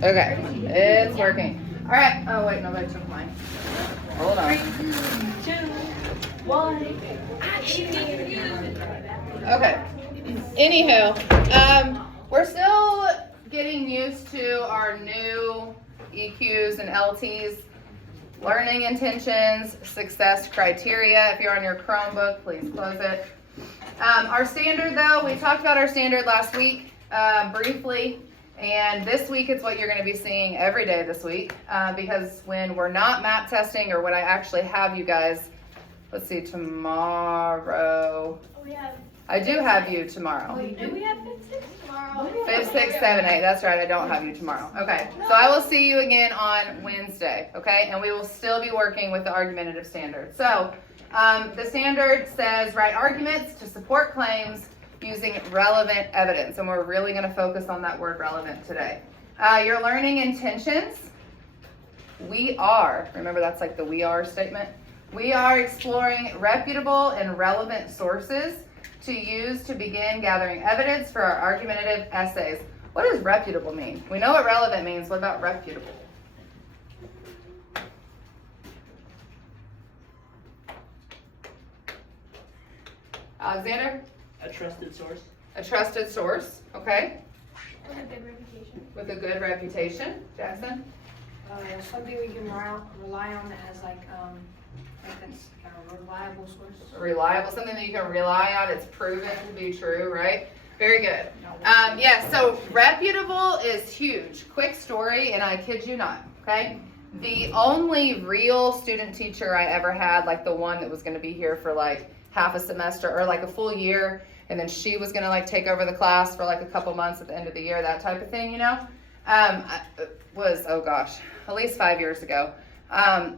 Okay, it's working. All right. Oh wait, nobody took mine. Hold on. 3, 2, 1. Okay. Anywho, we're still getting used to our new EQs and LTs, learning intentions, success criteria. If you're on your Chromebook, please close it. Our standard, though, we talked about our standard last week briefly, and this week it's what you're going to be seeing every day this week, because when we're not map testing, or when I actually have you guys, let's see, tomorrow. I do have you tomorrow. Do we have 5th, 6th tomorrow? 5th, 6th, 7th, 8th. That's right. I don't have you tomorrow. Okay. So I will see you again on Wednesday. Okay. And we will still be working with the argumentative standard. So the standard says write arguments to support claims using relevant evidence. And we're really going to focus on that word relevant today. Your learning intentions. We are. Remember, that's like the we are statement. We are exploring reputable and relevant sources to use to begin gathering evidence for our argumentative essays. What does reputable mean? We know what relevant means. What about reputable? Alexander? A trusted source. A trusted source. Okay. With a good reputation. With a good reputation. Jackson? Something we can rely on that has like that's kind of a reliable source. Reliable, something that you can rely on. It's proven to be true, right? Very good. Yeah, so reputable is huge. Quick story, and I kid you not, okay? The only real student teacher I ever had, like the one that was going to be here for like half a semester or like a full year, and then she was going to like take over the class for like a couple months at the end of the year, that type of thing, you know, was, oh gosh, at least 5 years ago. And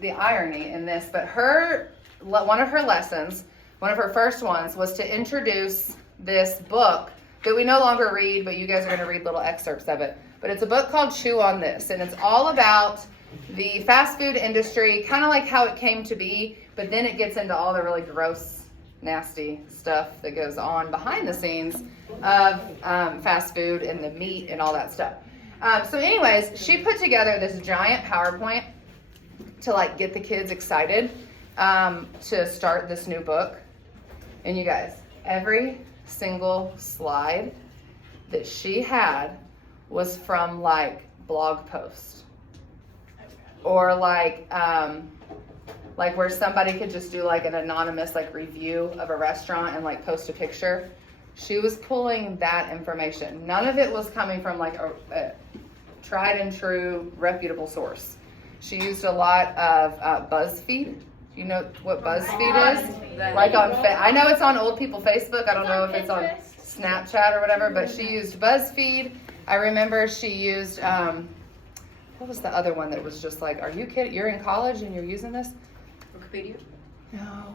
the irony in this, but one of her lessons, one of her first ones, was to introduce this book that we no longer read, but you guys are going to read little excerpts of it. But it's a book called Chew on This, and it's all about the fast food industry, kind of like how it came to be, but then it gets into all the really gross, nasty stuff that goes on behind the scenes of fast food and the meat and all that stuff. So anyways, she put together this giant PowerPoint to like get the kids excited to start this new book. And you guys, every single slide that she had was from like blog posts or like where somebody could just do like an anonymous like review of a restaurant and like post a picture. She was pulling that information. None of it was coming from like a tried and true reputable source. She used a lot of BuzzFeed. You know what BuzzFeed is? Like on, I know it's on old people Facebook. I don't know if it's on Snapchat or whatever, but she used BuzzFeed. I remember she used, what was the other one that was just like, are you kidding? You're in college and you're using this? Wikipedia? No.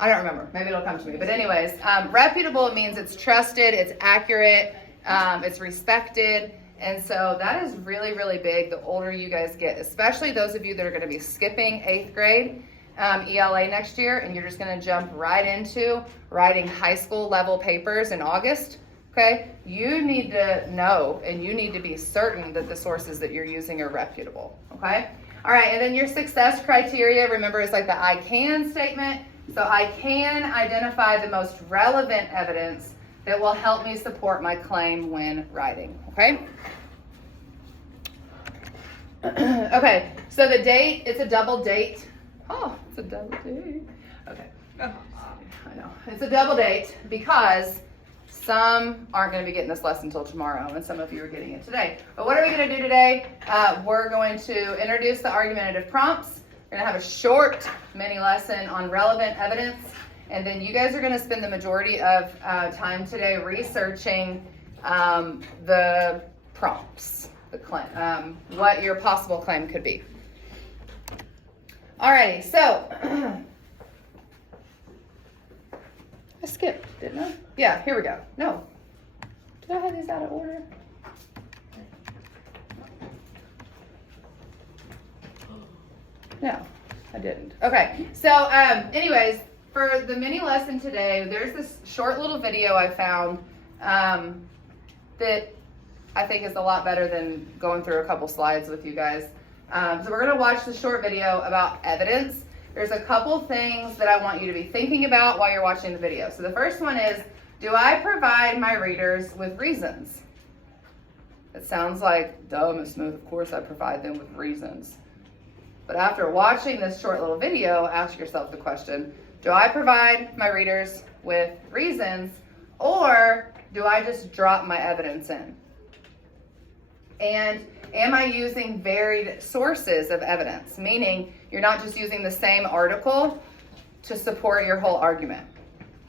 I don't remember. Maybe it'll come to me. But anyways, reputable means it's trusted, it's accurate, it's respected. And so that is really, really big the older you guys get, especially those of you that are going to be skipping 8th grade ELA next year, and you're just going to jump right into writing high school level papers in August. Okay, you need to know and you need to be certain that the sources that you're using are reputable. Okay, all right, and then your success criteria, remember, is like the I can statement. So I can identify the most relevant evidence that will help me support my claim when writing, okay? Okay, so the date, it's a double date. Oh, it's a double date. Okay. I know. It's a double date because some aren't going to be getting this lesson until tomorrow, and some of you are getting it today. But what are we going to do today? We're going to introduce the argumentative prompts. We're going to have a short mini lesson on relevant evidence. And then you guys are going to spend the majority of time today researching the prompts, the claim, what your possible claim could be. Alrighty, so I skipped, didn't I? Yeah, here we go. No, did I have these out of order? No, I didn't. Okay, so anyways, for the mini lesson today, there's this short little video I found that I think is a lot better than going through a couple slides with you guys. So we're gonna watch the short video about evidence. There's a couple things that I want you to be thinking about while you're watching the video. So the first one is, do I provide my readers with reasons? It sounds like, duh, Ms. Smooth, of course I provide them with reasons. But after watching this short little video, ask yourself the question, do I provide my readers with reasons, or do I just drop my evidence in? And am I using varied sources of evidence? Meaning, you're not just using the same article to support your whole argument.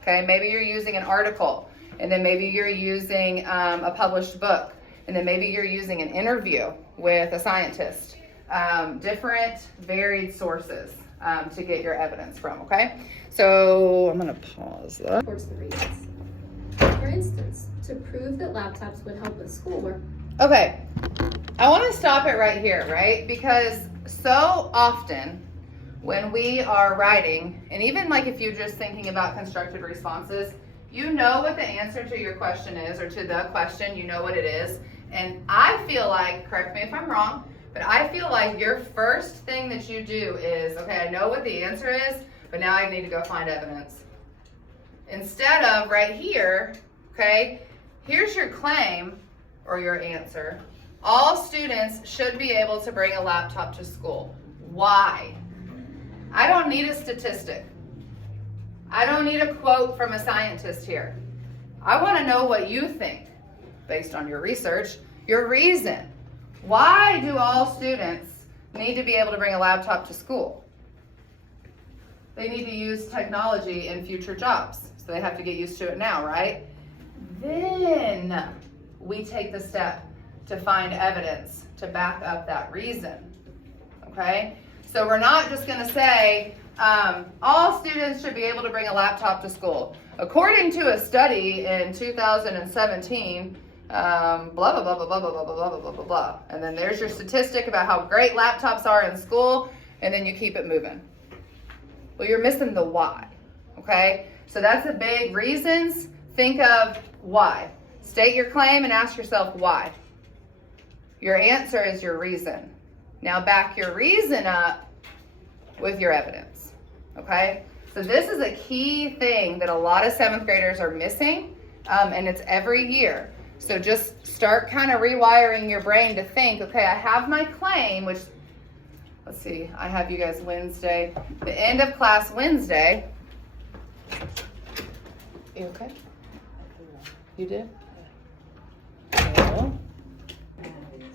Okay, maybe you're using an article, and then maybe you're using a published book, and then maybe you're using an interview with a scientist. Different varied sources to get your evidence from, okay? So I'm gonna pause that. Towards the reasons. For instance, to prove that laptops would help with schoolwork. Okay, I wanna stop it right here, right? Because so often when we are writing, and even like if you're just thinking about constructed responses, you know what the answer to your question is, or to the question, you know what it is. And I feel like, correct me if I'm wrong, but I feel like your first thing that you do is, okay, I know what the answer is, but now I need to go find evidence. Instead of right here, okay, here's your claim or your answer. All students should be able to bring a laptop to school. Why? I don't need a statistic. I don't need a quote from a scientist here. I want to know what you think based on your research, your reason. Why do all students need to be able to bring a laptop to school? They need to use technology in future jobs, so they have to get used to it now, right? Then we take the step to find evidence to back up that reason, okay? So we're not just gonna say, all students should be able to bring a laptop to school. According to a study in 2017, blah, blah, blah, blah, blah, blah, blah, blah, blah, blah, blah, blah. And then there's your statistic about how great laptops are in school, and then you keep it moving. Well, you're missing the why, okay? So that's the big reasons. Think of why. State your claim and ask yourself why. Your answer is your reason. Now back your reason up with your evidence, okay? So this is a key thing that a lot of 7th graders are missing, and it's every year. So just start kind of rewiring your brain to think, okay, I have my claim, which, let's see, I have you guys Wednesday, the end of class Wednesday. You okay? You did?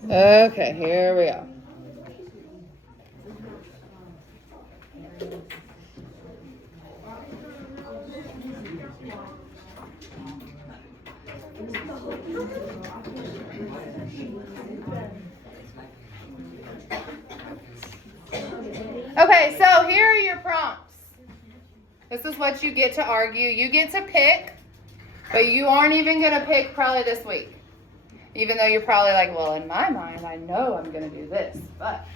Okay, here we go. Okay, so here are your prompts. This is what you get to argue. You get to pick, but you aren't even going to pick probably this week. Even though you're probably like, well, in my mind, I know I'm going to do this, but.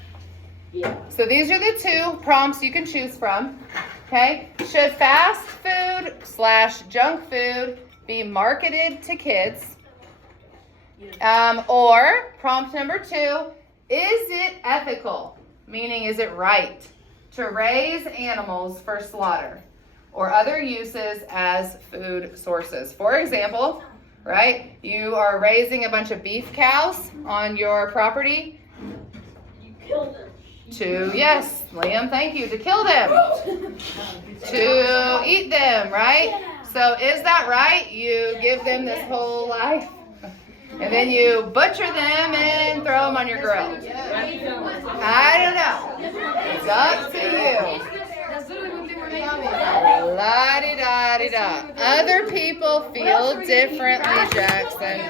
Yeah. So these are the 2 prompts you can choose from, okay? Should fast food / junk food be marketed to kids? Or prompt number 2, is it ethical? Meaning, is it right to raise animals for slaughter or other uses as food sources? For example, right, you are raising a bunch of beef cows on your property. You killed them. Yes, Liam, thank you, to kill them, to eat them, right? So is that right? You give them this whole life, and then you butcher them and throw them on your grill. I don't know. It's up to you. That's literally what they were making. La-di-da-di-da. Other people feel differently, Jackson.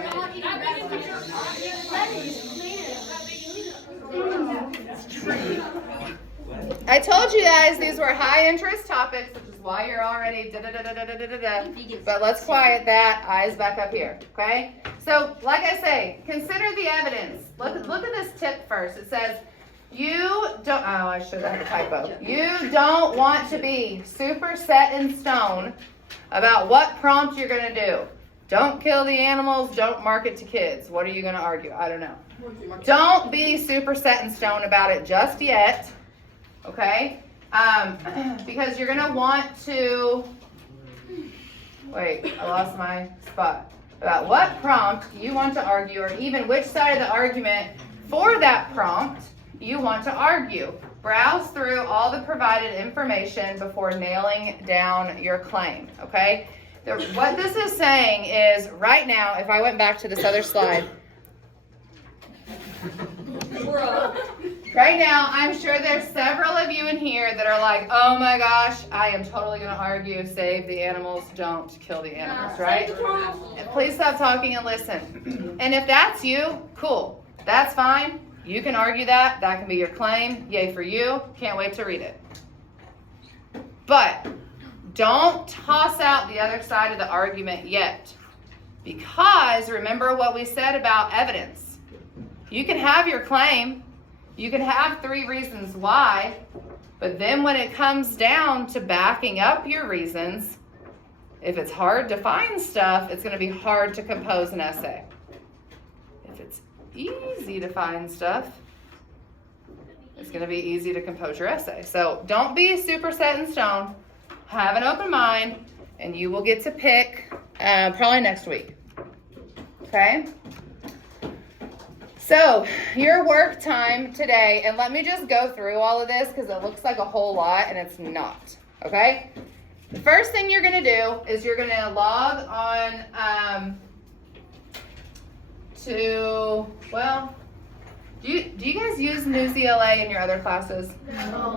I told you guys these were high interest topics, which is why you're already da-da-da-da-da-da-da. But let's quiet that. Eyes back up here, okay? So, like I say, consider the evidence. Look at this tip first. It says, you don't, oh, I should have had a typo. You don't want to be super set in stone about what prompt you're going to do. Don't kill the animals, don't market to kids. What are you gonna argue? I don't know. Don't be super set in stone about it just yet, okay? Because you're gonna want to, wait, I lost my spot. About what prompt you want to argue, or even which side of the argument for that prompt you want to argue. Browse through all the provided information before nailing down your claim, okay? What this is saying is, right now, if I went back to this other slide, right now, I'm sure there's several of you in here that are like, oh my gosh, I am totally going to argue, save the animals, don't kill the animals, right? And please stop talking and listen. And if that's you, cool. That's fine. You can argue that. That can be your claim. Yay for you. Can't wait to read it. But don't toss out the other side of the argument yet. Because remember what we said about evidence. You can have your claim. You can have 3 reasons why. But then when it comes down to backing up your reasons, if it's hard to find stuff, it's going to be hard to compose an essay. If it's easy to find stuff, it's going to be easy to compose your essay. So don't be super set in stone. Have an open mind, and you will get to pick probably next week. Okay? So your work time today, and let me just go through all of this because it looks like a whole lot, and it's not. Okay? The first thing you're going to do is you're going to log on to, well, do you guys use Newsela in your other classes?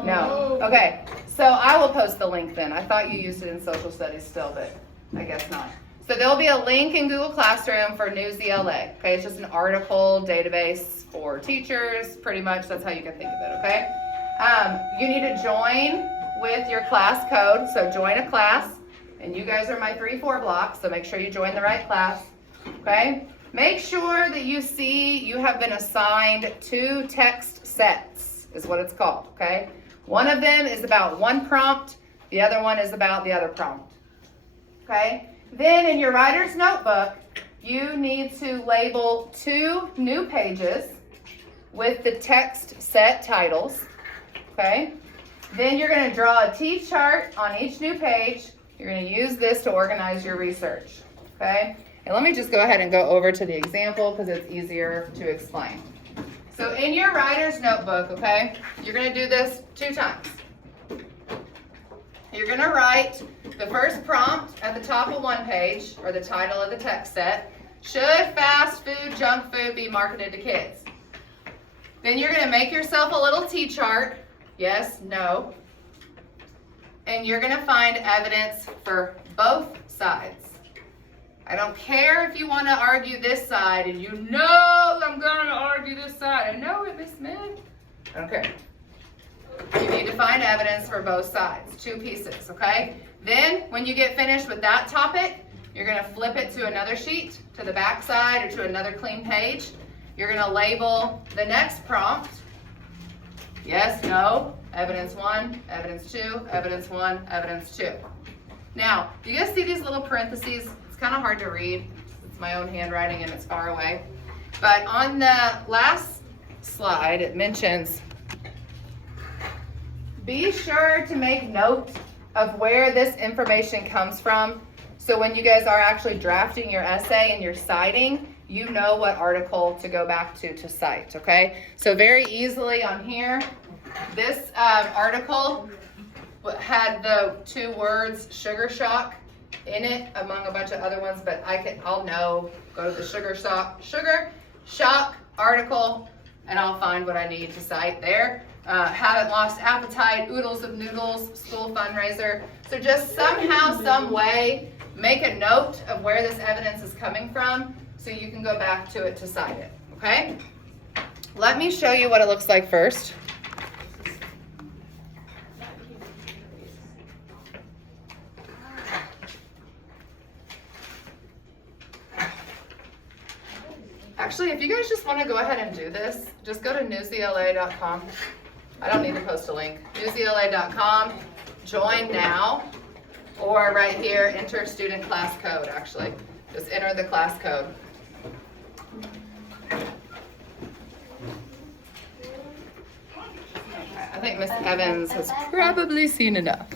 No. Okay, so I will post the link then. I thought you used it in social studies still, but I guess not. So there'll be a link in Google Classroom for Newsela. Okay, it's just an article database for teachers. Pretty much that's how you can think of it, okay? You need to join with your class code. So join a class, and you guys are my 3-4 blocks, so make sure you join the right class, okay? Make sure that you see you have been assigned 2 text sets, is what it's called, okay? One of them is about one prompt, the other one is about the other prompt, okay? Then in your writer's notebook, you need to label 2 new pages with the text set titles, okay? Then you're going to draw a T-chart on each new page. You're going to use this to organize your research, okay? And let me just go ahead and go over to the example because it's easier to explain. So in your writer's notebook, okay, you're going to do this 2 times. You're going to write the first prompt at the top of one page, or the title of the text set. Should fast food, junk food be marketed to kids? Then you're going to make yourself a little T-chart. Yes, no. And you're going to find evidence for both sides. I don't care if you want to argue this side, and you know I'm going to argue this side. I know it, Miss Smith. I don't care. You need to find evidence for both sides, 2 pieces, okay? Then, when you get finished with that topic, you're going to flip it to another sheet, to the back side, or to another clean page. You're going to label the next prompt. Yes, no, evidence 1, evidence 2, evidence 1, evidence 2. Now, do you guys see these little parentheses? It's kind of hard to read. It's my own handwriting and it's far away. But on the last slide, it mentions, be sure to make note of where this information comes from. So when you guys are actually drafting your essay and you're citing, you know what article to go back to cite, okay? So very easily on here, this article had the 2 words sugar shock in it among a bunch of other ones, but I'll know, go to the sugar shock article, and I'll find what I need to cite there. Haven't lost appetite, oodles of noodles, school fundraiser. So just somehow, some way, make a note of where this evidence is coming from so you can go back to it to cite it, okay? Let me show you what it looks like first. Actually, if you guys just want to go ahead and do this, just go to newsela.com. I don't need to post a link. newsela.com, join now, or right here, enter student class code, actually. Just enter the class code. Okay, I think Miss Evans has probably seen enough.